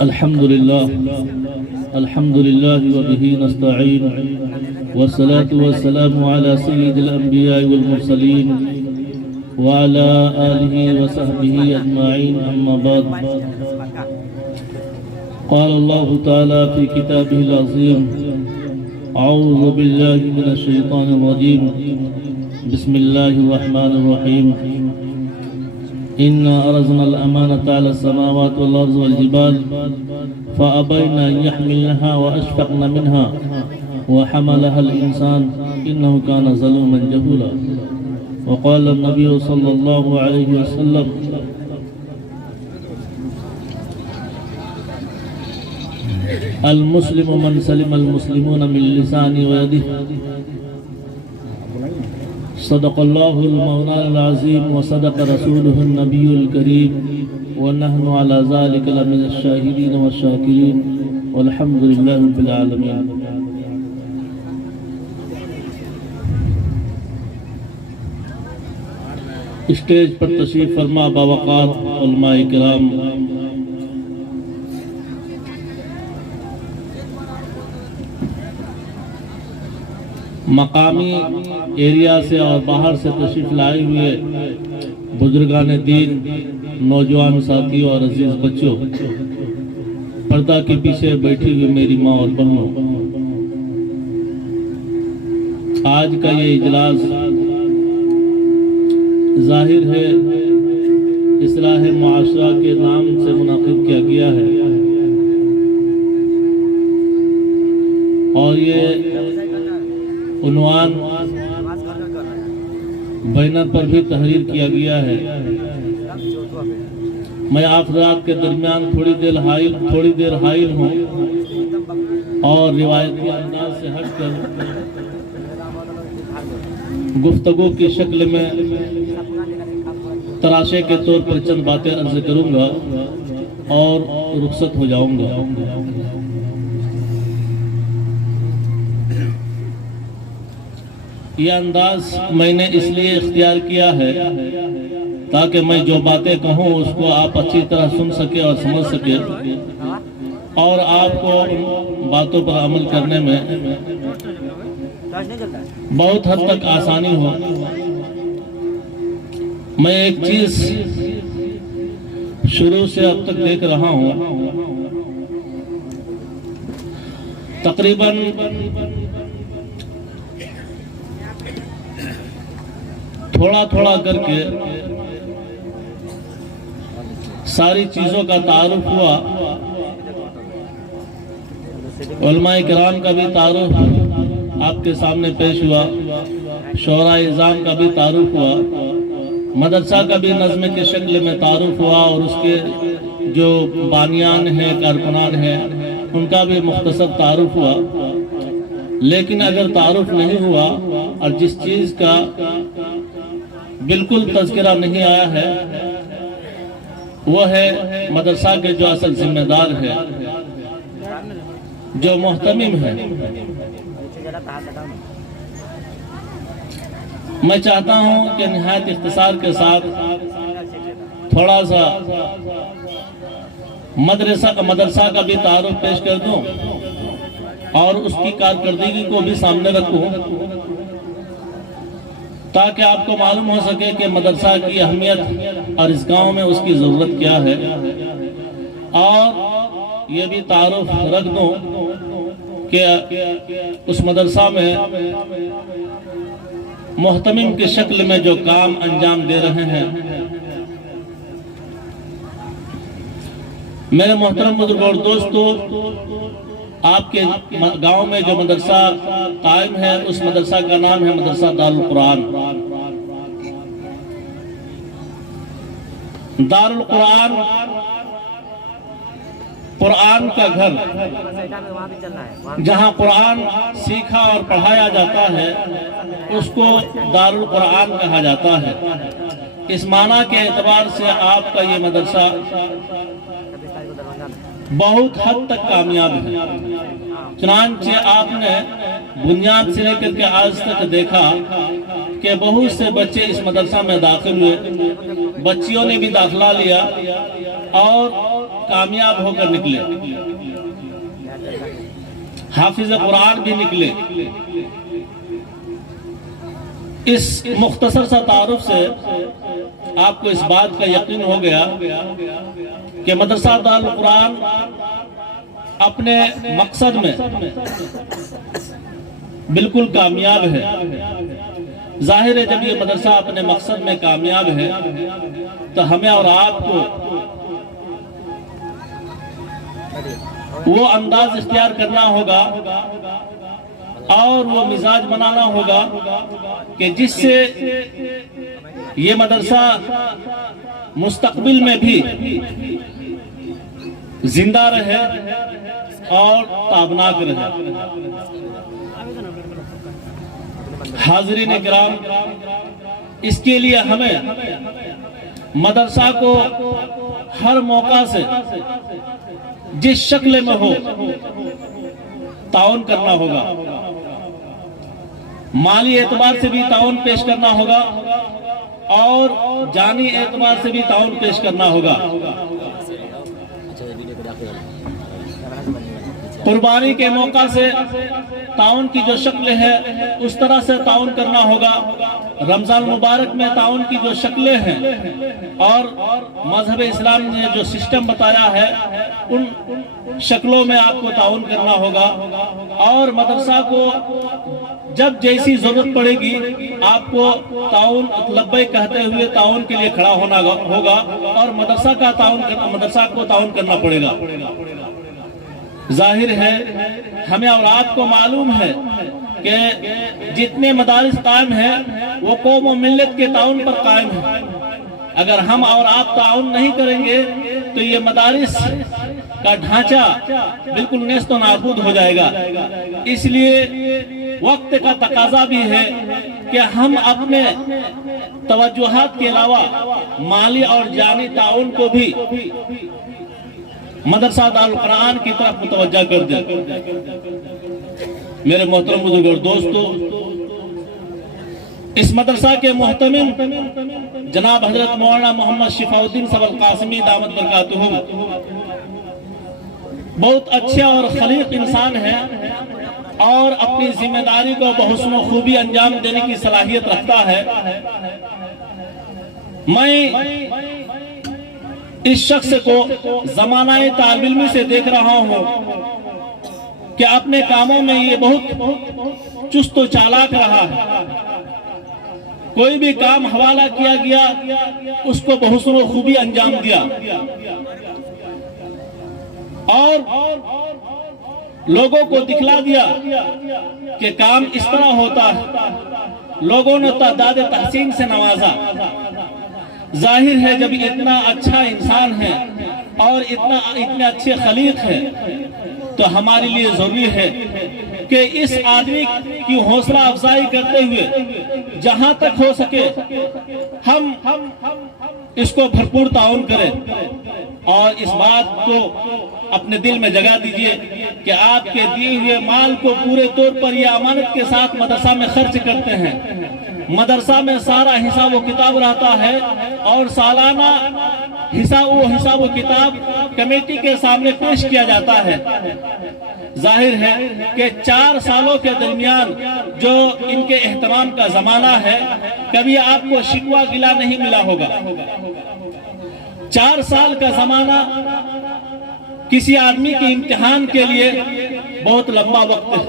الحمد لله وبه نستعين والصلاة والسلام على سيد الأنبياء والمرسلين وعلى آله وصحبه أجمعين أما بعد قال الله تعالى في كتابه العظيم أعوذ بالله من الشيطان الرجيم بسم الله الرحمن الرحيم إنا أرزنا الأمانة على السماوات والأرض والجبال فأبين أن يحملنها وأشفقن منها وحملها الإنسان إنه كان ظلوما جهولا وقال النبي صلى الله عليه وسلم المسلم من سلم المسلمون من لسانه ويده صدق الله المولى العظيم وصدق رسوله النبي الكريم ونحن على ذلك لمن الشاهدين والشاكرين والحمد لله رب العالمين. اسٹیج پر تشریف فرما باوقار علماء کرام، مقامی ایریا سے اور باہر سے تشریف لائے ہوئے بزرگان دین، نوجوان ساتھی اور عزیز بچوں، پردہ کے پیچھے بیٹھی ہوئی میری ماں اور بہنوں، آج کا یہ اجلاس ظاہر ہے اصلاح معاشرہ کے نام سے منعقد کیا گیا ہے، اور یہ عنوان بینر پر بھی تحریر کیا گیا ہے۔ میں آپ حضرات کے درمیان تھوڑی دیر حائل ہوں اور روایتی انداز سے ہٹ کر گفتگو کی شکل میں تراشے کے طور پر چند باتیں عرض کروں گا اور رخصت ہو جاؤں گا۔ یہ انداز میں نے اس لیے اختیار کیا ہے تاکہ میں جو باتیں کہوں اس کو آپ اچھی طرح سن سکے اور سمجھ سکے اور آپ کو ان باتوں پر عمل کرنے میں بہت حد تک آسانی ہو۔ میں ایک چیز شروع سے اب تک دیکھ رہا ہوں، تقریباً تھوڑا تھوڑا کر کے ساری چیزوں کا تعارف ہوا، علماء کرام کا بھی تعارف آپ کے سامنے پیش ہوا، شعراء اعظام کا بھی تعارف ہوا، مدرسہ کا بھی نظم کی شکل میں تعارف ہوا، اور اس کے جو بانیان ہیں، کارکنان ہیں، ان کا بھی مختصر تعارف ہوا۔ لیکن اگر تعارف نہیں ہوا اور جس چیز کا بالکل تذکرہ نہیں آیا ہے وہ ہے مدرسہ کے جو اصل ذمہ دار ہے، جو محتمم ہے۔ میں چاہتا ہوں کہ نہایت اختصار کے ساتھ تھوڑا سا مدرسہ کا بھی تعارف پیش کر دوں اور اس کی کارکردگی کو بھی سامنے رکھوں، تاکہ آپ کو معلوم ہو سکے کہ مدرسہ کی اہمیت اور اس گاؤں میں اس کی ضرورت کیا ہے، اور یہ بھی تعارف رکھ دوں کہ اس مدرسہ میں محتمم کی شکل میں جو کام انجام دے رہے ہیں۔ میرے محترم بزرگ اور دوستو، آپ کے گاؤں میں جو مدرسہ قائم ہے اس مدرسہ کا نام ہے مدرسہ دارالقرآن۔ دارالقرآن قرآن کا گھر، جہاں قرآن سیکھا اور پڑھایا جاتا ہے اس کو دارالقرآن کہا جاتا ہے۔ اس معنی کے اعتبار سے آپ کا یہ مدرسہ بہت حد تک کامیاب ہے۔ چنانچہ آپ نے بنیاد سے لے کر کے آج تک دیکھا کہ بہت سے بچے اس مدرسہ میں داخل ہوئے، بچیوں نے بھی داخلہ لیا اور کامیاب ہو کر نکلے، حافظ قرآن بھی نکلے۔ اس مختصر سا تعارف سے آپ کو اس بات کا یقین ہو گیا کہ مدرسہ دارالقرآن اپنے مقصد میں بالکل کامیاب ہے۔ ظاہر ہے جب یہ مدرسہ اپنے مقصد میں کامیاب ہے تو ہمیں اور آپ کو وہ انداز اختیار کرنا ہوگا اور وہ مزاج بنانا ہوگا کہ جس سے یہ مدرسہ مستقبل میں بھی زندہ رہے اور تابناک رہے۔ حاضرین کرام، اس کے لیے ہمیں مدرسہ کو ہر موقع سے جس شکل میں ہو تعاون کرنا ہوگا، مالی اعتبار سے بھی تعاون پیش کرنا ہوگا اور جانی اعتبار سے بھی تعاون پیش کرنا ہوگا۔ قربانی کے موقع سے تعاون کی جو شکل ہے اس طرح سے تعاون کرنا ہوگا۔ رمضان مبارک میں تعاون کی جو شکلیں ہیں اور مذہب اسلام نے جو سسٹم بتایا ہے ان شکلوں میں آپ کو تعاون کرنا ہوگا، اور مدرسہ کو جب جیسی ضرورت پڑے گی آپ کو تعاون لبیک کہتے ہوئے تعاون کے لیے کھڑا ہونا ہوگا اور مدرسہ کو تعاون کرنا پڑے گا۔ ظاہر ہے ہمیں اور آپ کو معلوم ہے کہ جتنے مدارس قائم ہیں وہ قوم و ملت کے تعاون پر قائم ہیں۔ اگر ہم اور آپ تعاون نہیں کریں گے تو یہ مدارس کا ڈھانچہ بالکل نیست و نابود ہو جائے گا۔ اس لیے وقت کا تقاضا بھی ہے کہ ہم اپنے توجہات کے علاوہ مالی اور جانی تعاون کو بھی مدرسہ دارالقرآن کی طرف متوجہ کر دیں۔ میرے محترم بزرگ اور دوستو، اس مدرسہ کے محتمم جناب حضرت مولانا محمد شفاء الدین صاحب القاسمی دامت برکاتہم بہت اچھے اور خلیق انسان ہیں اور اپنی ذمہ داری کو بحسن و خوبی انجام دینے کی صلاحیت رکھتا ہے۔ میں اس شخص کو زمانہ طالب علمی سے دیکھ رہا ہوں کہ اپنے کاموں میں یہ بہت چست و چالاک رہا ہے۔ کوئی بھی کام حوالہ کیا گیا اس کو بحسن و خوبی انجام دیا اور لوگوں کو دکھلا دیا کہ کام اس طرح ہوتا ہے۔ لوگوں نے تعداد تحسین سے نوازا۔ ظاہر ہے جب اتنا اچھا انسان ہے اور اتنے اچھے خلیق ہے تو ہمارے لیے ضروری ہے کہ اس آدمی کی حوصلہ افزائی کرتے ہوئے جہاں تک ہو سکے ہم اس کو بھرپور تعاون کریں اور اس بات کو اپنے دل میں جگہ دیجئے کہ آپ کے دیے ہوئے مال کو پورے طور پر یہ امانت کے ساتھ مدرسہ میں خرچ کرتے ہیں۔ مدرسہ میں سارا حساب و کتاب رہتا ہے اور سالانہ حساب و کتاب کمیٹی کے سامنے پیش کیا جاتا ہے۔ ظاہر ہے کہ 4 سالوں کے درمیان جو ان کے اہتمام کا زمانہ ہے کبھی آپ کو شکوہ گلہ نہیں ملا ہوگا۔ 4 سال کا زمانہ کسی آدمی کے امتحان کے لیے بہت لمبا وقت ہے۔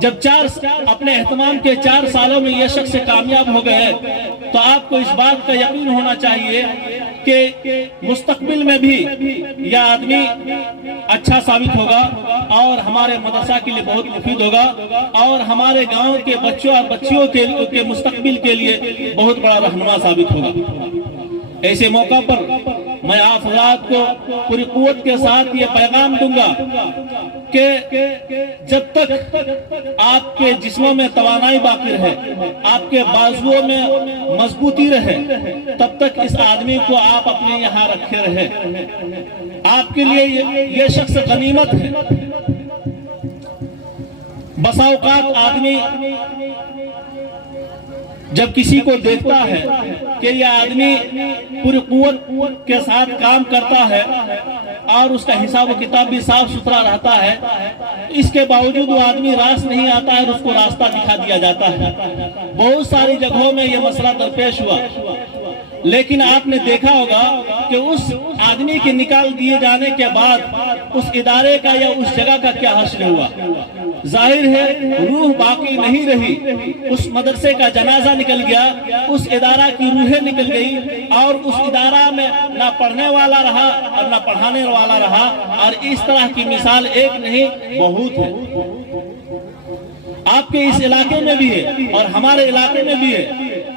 جب اپنے اہتمام کے 4 سالوں میں یہ شخص کامیاب ہو گئے تو آپ کو اس بات کا یقین ہونا چاہیے کہ مستقبل میں بھی یہ آدمی اچھا ثابت ہوگا اور ہمارے مدرسہ کے لیے بہت مفید ہوگا اور ہمارے گاؤں کے بچوں اور بچیوں کے مستقبل کے لیے بہت بڑا رہنما ثابت ہوگا۔ ایسے موقع پر میں آپ حضرات کو پوری قوت کے ساتھ یہ پیغام دوں گا کہ جب تک آپ کے جسموں میں توانائی باقی رہے، آپ کے بازوؤں میں مضبوطی رہے، تب تک اس آدمی کو آپ اپنے یہاں رکھے رہے۔ آپ کے لیے یہ شخص غنیمت ہے۔ بسا اوقات آدمی جب کسی کو دیکھتا ہے کہ یہ آدمی پوری قوت کے ساتھ کام کرتا ہے اور اس کا حساب و کتاب بھی صاف ستھرا رہتا ہے، اس کے باوجود وہ آدمی راست نہیں آتا ہے اور اس کو راستہ دکھا دیا جاتا ہے۔ بہت ساری جگہوں میں یہ مسئلہ درپیش ہوا، لیکن آپ نے دیکھا ہوگا کہ اس آدمی کے نکال دیے جانے کے بعد اس ادارے کا یا اس جگہ کا کیا حشر ہوا؟ ظاہر ہے روح باقی نہیں رہی، اس مدرسے کا جنازہ نکل گیا، اس ادارہ کی روحیں نکل گئی، اور اس ادارہ میں نہ پڑھنے والا رہا اور نہ پڑھانے والا رہا، اور اس طرح کی مثال ایک نہیں بہت ہے۔ آپ کے اس علاقے میں بھی ہے اور ہمارے علاقے میں بھی ہے،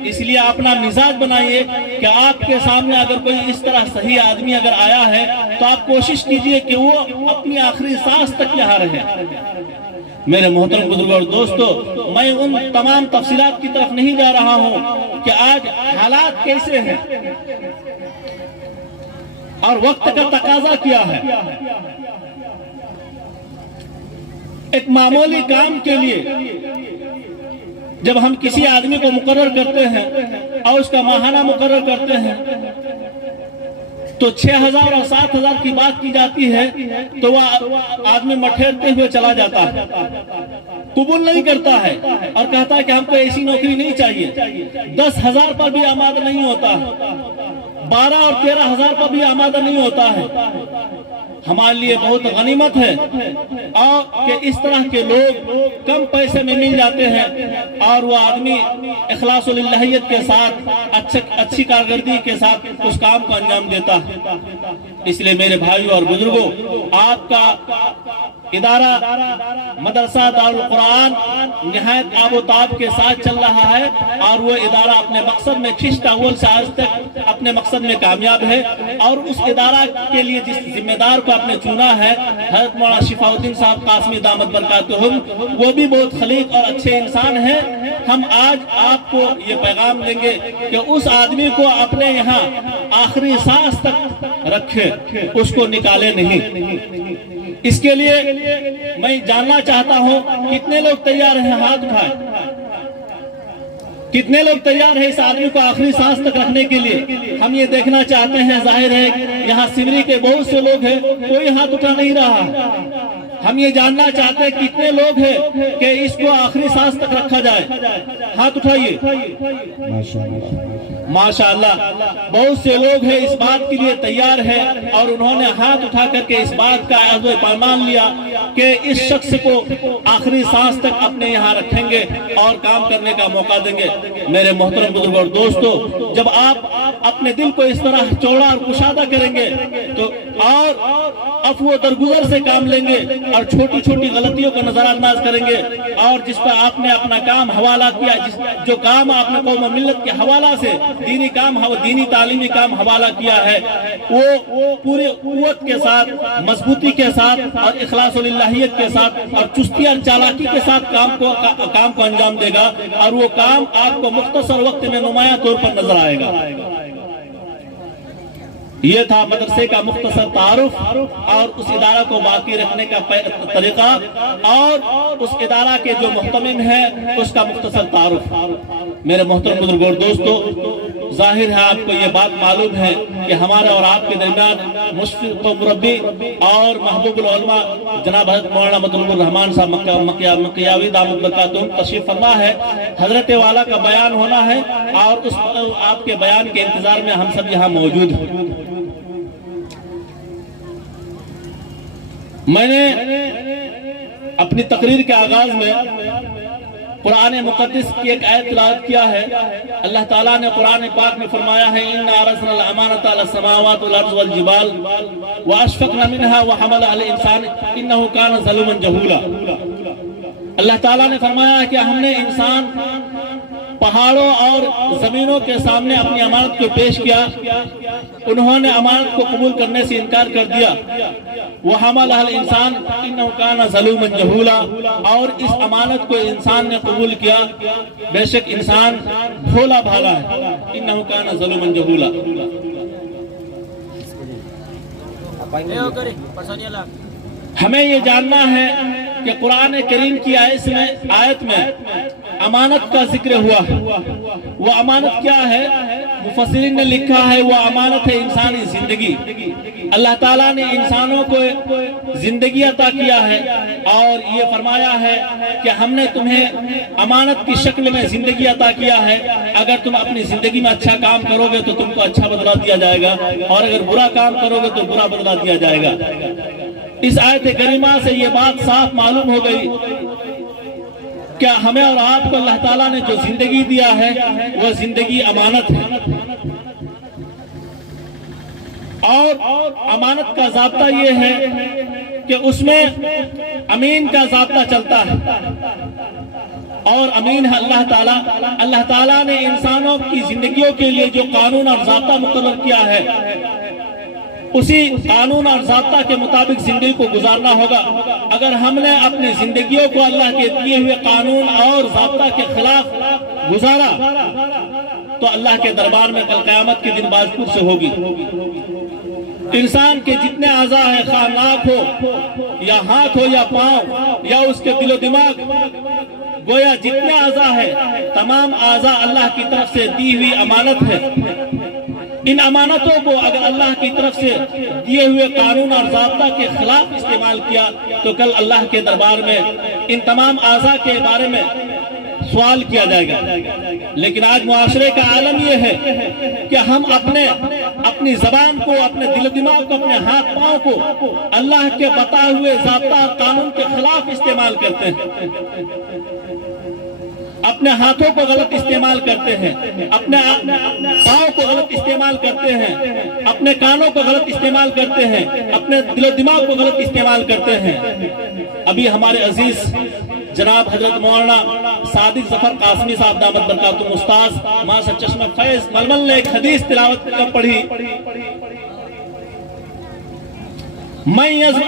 اس لیے اپنا مزاج بنائیے کہ آپ کے سامنے اگر کوئی اس طرح صحیح آدمی اگر آیا ہے تو آپ کوشش کیجئے کہ وہ اپنی آخری سانس تک یہاں رہے۔ میرے محترم بزرگوں اور دوستو، میں ان تمام تفصیلات کی طرف نہیں جا رہا ہوں کہ آج حالات کیسے ہیں اور وقت کا تقاضا کیا ہے۔ ایک معمولی کام کے لیے جب ہم کسی آدمی کو مقرر کرتے ہیں اور اس کا ماہانہ مقرر کرتے ہیں تو 6,000 اور 7,000 کی بات کی جاتی ہے تو وہ آدمی مٹھیرتے ہوئے چلا جاتا ہے، قبول نہیں کرتا ہے اور کہتا ہے کہ ہم کو ایسی نوکری نہیں چاہیے۔ 10,000 پر بھی آمادہ نہیں ہوتا ہے، 12 اور 13,000 پر بھی آمادہ نہیں ہوتا ہے۔ ہمارے لیے بہت غنیمت ہے اور کہ اس طرح کے لوگ کم پیسے میں مل جاتے ہیں اور وہ آدمی اخلاص و للہیت کے ساتھ اچھی کارکردگی کے ساتھ اس کام کو انجام دیتا ہے۔ اس لیے میرے بھائیوں اور بزرگوں، آپ کا ادارہ مدرسہ دارالقرآن نہایت آب و تاب کے ساتھ چل رہا ہے اور وہ ادارہ اپنے مقصد میں کھنچتا اول سے آج تک اپنے مقصد میں کامیاب ہے، اور اس ادارہ کے لیے جس ذمہ دار کو آپ نے چنا ہے حضرت مولانا شفاء الدین صاحب قاسمی دامت برکاتہم، وہ بھی بہت خلیق اور اچھے انسان ہیں۔ ہم آج آپ کو یہ پیغام دیں گے کہ اس آدمی کو اپنے یہاں آخری سانس تک رکھے، اس کو نکالے نہیں۔ اس کے لیے میں جاننا چاہتا ہوں کتنے لوگ تیار ہیں؟ ہاتھ اٹھائیں۔ کتنے لوگ تیار ہیں اس آدمی کو آخری سانس تک رکھنے کے لیے؟ ہم یہ دیکھنا چاہتے ہیں، ظاہر ہے یہاں سمری کے بہت سے لوگ ہیں، کوئی ہاتھ اٹھا نہیں رہا۔ ہم یہ جاننا چاہتے ہیں کتنے لوگ ہیں کہ اس کو آخری سانس تک رکھا جائے؟ ہاتھ اٹھائیے۔ ماشاءاللہ بہت سے لوگ ہیں اس بات کے لیے تیار ہیں اور انہوں نے ہاتھ اٹھا کر کے اس بات کا عہد و پیمان لیا کہ اس شخص کو آخری سانس تک اپنے یہاں رکھیں گے اور کام کرنے کا موقع دیں گے۔ میرے محترم بزرگ اور دوستو، جب آپ اپنے دل کو اس طرح چوڑا اور کشادہ کریں گے تو اور عفو و درگزر سے کام لیں گے اور چھوٹی چھوٹی غلطیوں کا نظر انداز کریں گے، اور جس پر آپ نے اپنا کام حوالہ کیا، جو کام آپ نے قوم و ملت کے حوالہ سے دینی تعلیمی کام حوالہ کیا ہے، وہ پوری قوت کے ساتھ، مضبوطی کے ساتھ اور اخلاص و للہیت کے ساتھ اور چستی اور چالاکی کے ساتھ کام کو انجام دے گا، اور وہ کام آپ کو مختصر وقت میں نمایاں طور پر نظر آئے گا۔ یہ تھا مدرسے کا مختصر تعارف اور اس ادارہ کو باقی رکھنے کا طریقہ، اور اس ادارہ کے جو محتمم ہے اس کا مختصر تعارف۔ میرے محترم بزرگ اور دوستو، ظاہر ہے آپ کو یہ بات معلوم ہے کہ ہمارا اور آپ کے درمیان مشفق و مربی اور محبوب العلماء جناب حضرت مولانا مطلوب الرحمان صاحب مکیاوی دامت برکاتہم تشریف فرما ہے۔ حضرت والا کا بیان ہونا ہے اور اس آپ کے بیان کے انتظار میں ہم سب یہاں موجود ہیں۔ میں نے اپنی تقریر کے آغاز میں قرآن مقدس کی ایک آیت تلاوت کیا ہے۔ اللہ تعالیٰ نے قرآن پاک میں فرمایا ہے اِنَّا عَرَضْنَا الْأَمَانَةَ عَلَى السَّمَاوَاتِ وَالْأَرْضِ وَالْجِبَالِ وَأَشْفَقْنَا مِنْهَا وَحَمَلَهَا الْإِنسَانُ إِنَّهُ كَانَ ظَلُومًا جَهُولًا۔ اللہ تعالیٰ نے فرمایا ہے کہ ہم نے انسان پہاڑوں اور زمینوں کے سامنے اپنی امانت کو پیش کیا، انہوں نے امانت کو قبول کرنے سے انکار کر دیا۔ وَحَمَلَهَا الْإِنسَانُ إِنَّهُ كَانَ ظَلُومًا جَهُولًا، اور اس امانت کو انسان نے قبول کیا، بے شک انسان بھولا بھالا ہے۔ إِنَّهُ كَانَ ظَلُومًا جَهُولًا۔ ہمیں یہ جاننا ہے کہ قرآن کریم کی آیت میں امانت کا ذکر ہوا ہے۔ وہ امانت کیا ہے؟ مفسرین نے لکھا ہے وہ امانت ہے انسانی زندگی۔ اللہ تعالیٰ نے انسانوں کو زندگی عطا کیا ہے اور یہ فرمایا ہے کہ ہم نے تمہیں امانت کی شکل میں زندگی عطا کیا ہے، اگر تم اپنی زندگی میں اچھا کام کرو گے تو تم کو اچھا بدلہ دیا جائے گا، اور اگر برا کام کرو گے تو برا بدلہ دیا جائے گا۔ اس آیت کریمہ سے یہ بات صاف معلوم ہو گئی کہ ہمیں اور آپ کو اللہ تعالیٰ نے جو زندگی دیا ہے وہ زندگی امانت ہے، اور امانت کا ضابطہ یہ ہے کہ اس میں امین کا ضابطہ چلتا ہے، اور امین ہے اللہ تعالیٰ۔ اللہ تعالیٰ نے انسانوں کی زندگیوں کے لیے جو قانون اور ضابطہ مقرر کیا ہے اسی قانون اور ضابطہ کے مطابق زندگی کو گزارنا ہوگا۔ اگر ہم نے اپنی زندگیوں کو اللہ کے دیے ہوئے قانون اور ضابطہ کے خلاف گزارا تو اللہ کے دربار میں کل قیامت کے دن باز پرس ہوگی۔ انسان کے جتنے اعضاء ہیں، خواہ ناک ہو یا ہاتھ ہو یا پاؤں یا اس کے دل و دماغ، گویا جتنے اعضاء ہیں تمام اعضاء اللہ کی طرف سے دی ہوئی امانت ہے۔ ان امانتوں کو اگر اللہ کی طرف سے دیے ہوئے قانون اور ضابطہ کے خلاف استعمال کیا تو کل اللہ کے دربار میں ان تمام اعضاء کے بارے میں سوال کیا جائے گا۔ لیکن آج معاشرے کا عالم یہ ہے کہ ہم اپنی زبان کو، اپنے دل و دماغ کو، اپنے ہاتھ پاؤں کو اللہ کے بتائے ہوئے ضابطہ اور قانون کے خلاف استعمال کرتے ہیں، اپنے ہاتھوں کو غلط استعمال کرتے ہیں، اپنے پاؤں کو غلط استعمال کرتے ہیں، اپنے کانوں کو غلط استعمال کرتے ہیں، اپنے دل و دماغ کو غلط استعمال کرتے ہیں۔ ابھی ہمارے عزیز جناب حضرت مولانا صادق ظفر قاسمی صاحب دامت برکاتہم استاذ ماں سے چشمہ فیض ململ نے ایک حدیث تلاوت کر پڑھی،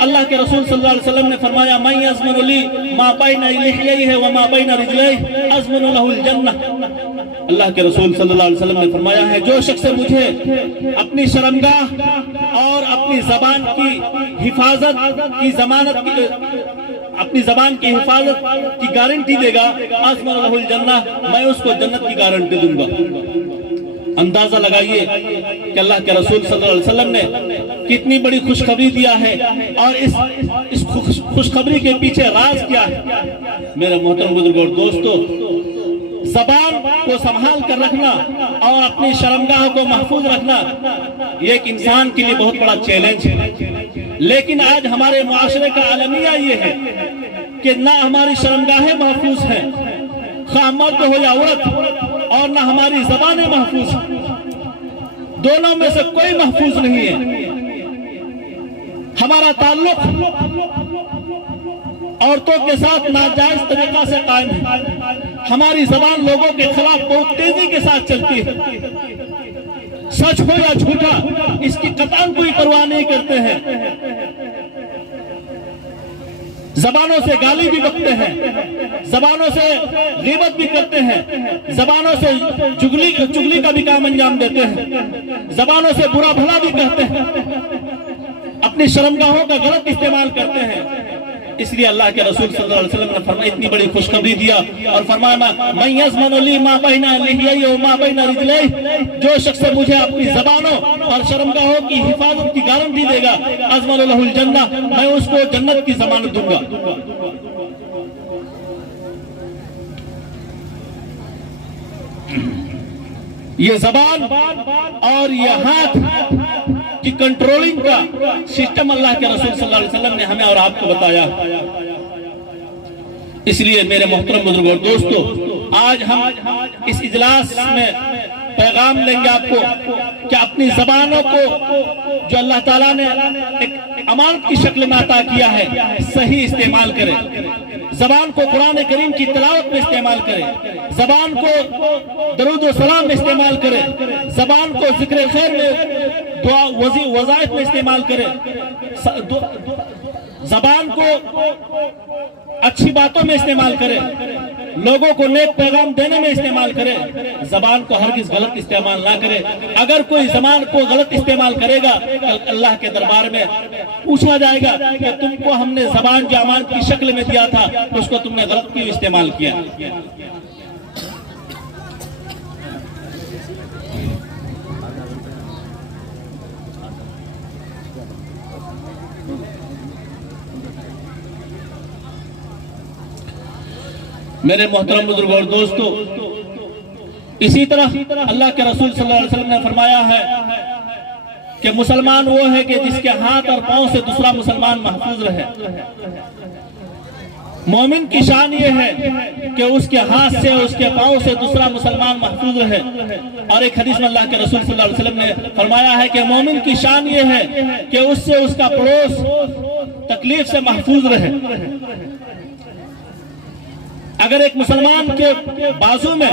اللہ کے رسول صلی اللہ علیہ وسلم نے فرمایا من یضمن لی ما بین لحییہ وما بین رجلیہ اضمن لہ الجنہ۔ اللہ کے رسول صلی اللہ علیہ وسلم نے فرمایا ہے جو شخص مجھے اپنی شرمگاہ اور اپنی زبان کی حفاظت کی ضمانت کی، اپنی زبان کی حفاظت کی گارنٹی دے گا، اضمن لہ الجنہ، میں اس کو جنت کی گارنٹی دوں گا۔ اندازہ لگائیے کہ اللہ کے رسول صلی اللہ علیہ وسلم نے کتنی بڑی خوشخبری دیا ہے، اور اس خوشخبری کے پیچھے راز کیا ہے۔ میرے محترم بزرگ اور دوستو، زبان کو سنبھال کر رکھنا اور اپنی شرمگاہ کو محفوظ رکھنا یہ ایک انسان کے لیے بہت بڑا چیلنج ہے، لیکن آج ہمارے معاشرے کا عالمیہ یہ ہے کہ نہ ہماری شرمگاہیں محفوظ ہیں، خواہ مرد ہو یا عورت، اور نہ ہماری زبانیں محفوظ ہیں، دونوں میں سے کوئی محفوظ نہیں ہے۔ ہمارا تعلق عورتوں کے ساتھ ناجائز طریقہ سے قائم ہے، ہماری زبان لوگوں کے خلاف بہت تیزی کے ساتھ چلتی ہے، سچ ہو یا جھوٹا اس کی قطعاً کوئی پرواہ نہیں کرتے ہیں، زبانوں سے گالی بھی بکتے ہیں، زبانوں سے غیبت بھی کرتے ہیں، زبانوں سے چگلی کا بھی کام انجام دیتے ہیں، زبانوں سے برا بھلا بھی کہتے ہیں، اپنی شرمگاہوں کا غلط استعمال کرتے ہیں۔ اس لیے اللہ کے رسول صلی اللہ علیہ وسلم نے فرمایا اتنی بڑی خوشخبری دیا اور فرمایا من یضمن لی ما بین لحییہ وما بین رجلیہ، جو شخص مجھے اپنی زبانوں اور شرمگاہوں کی حفاظت کی گارنٹی دے گا، اضمن لہ الجنہ، میں اس کو جنت کی ضمانت دوں گا۔ یہ زبان اور یہ ہاتھ کی کنٹرولنگ کا سسٹم اللہ کے رسول صلی اللہ علیہ وسلم نے ہمیں اور آپ کو بتایا۔ اس لیے میرے محترم بزرگ اور دوستو، آج ہم اس اجلاس میں پیغام دیں گے آپ کو کہ اپنی زبانوں کو جو اللہ تعالیٰ نے ایک امانت کی شکل میں عطا کیا ہے صحیح استعمال کریں، زبان کو قرآن کریم کی تلاوت میں استعمال کریں، زبان کو درود و سلام میں استعمال کریں، زبان کو ذکر خیر میں دعا وظائف میں استعمال کریں، زبان کو اچھی باتوں میں استعمال کریں، لوگوں کو نیک پیغام دینے میں استعمال کرے، زبان کو ہرگز غلط استعمال نہ کرے۔ اگر کوئی زبان کو غلط استعمال کرے گا، اللہ کے دربار میں پوچھا جائے گا کہ تم کو ہم نے زبان جو امانت کی شکل میں دیا تھا، اس کو تم نے غلط کیوں استعمال کیا؟ میرے محترم بزرگوں اور دوستو، اسی طرح اللہ کے رسول صلی اللہ علیہ وسلم نے فرمایا ہے کہ مسلمان وہ ہے کہ جس کے ہاتھ اور پاؤں سے دوسرا مسلمان محفوظ رہے۔ مومن کی شان یہ ہے کہ اس کے ہاتھ سے اس کے پاؤں سے دوسرا مسلمان محفوظ رہے۔ اور ایک حدیث میں اللہ کے رسول صلی اللہ علیہ وسلم نے فرمایا ہے کہ مومن کی شان یہ ہے کہ اس سے اس کا پڑوس تکلیف سے محفوظ رہے۔ اگر ایک مسلمان کے بازو میں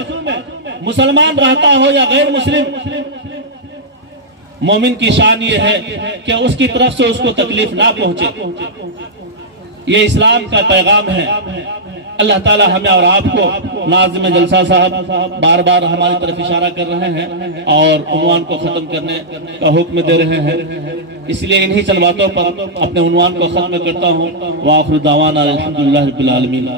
مسلمان رہتا ہو یا غیر مسلم، مومن کی شان یہ ہے کہ اس کی طرف سے اس کو تکلیف نہ پہنچے۔ یہ اسلام کا پیغام ہے۔ اللہ تعالی ہمیں اور آپ کو، ناظم جلسہ صاحب بار بار ہماری طرف اشارہ کر رہے ہیں اور عنوان کو ختم کرنے کا حکم دے رہے ہیں، اس لیے انہی چند باتوں پر اپنے عنوان کو ختم کرتا ہوں۔ وآخر دعوانا الحمدللہ رب العالمین۔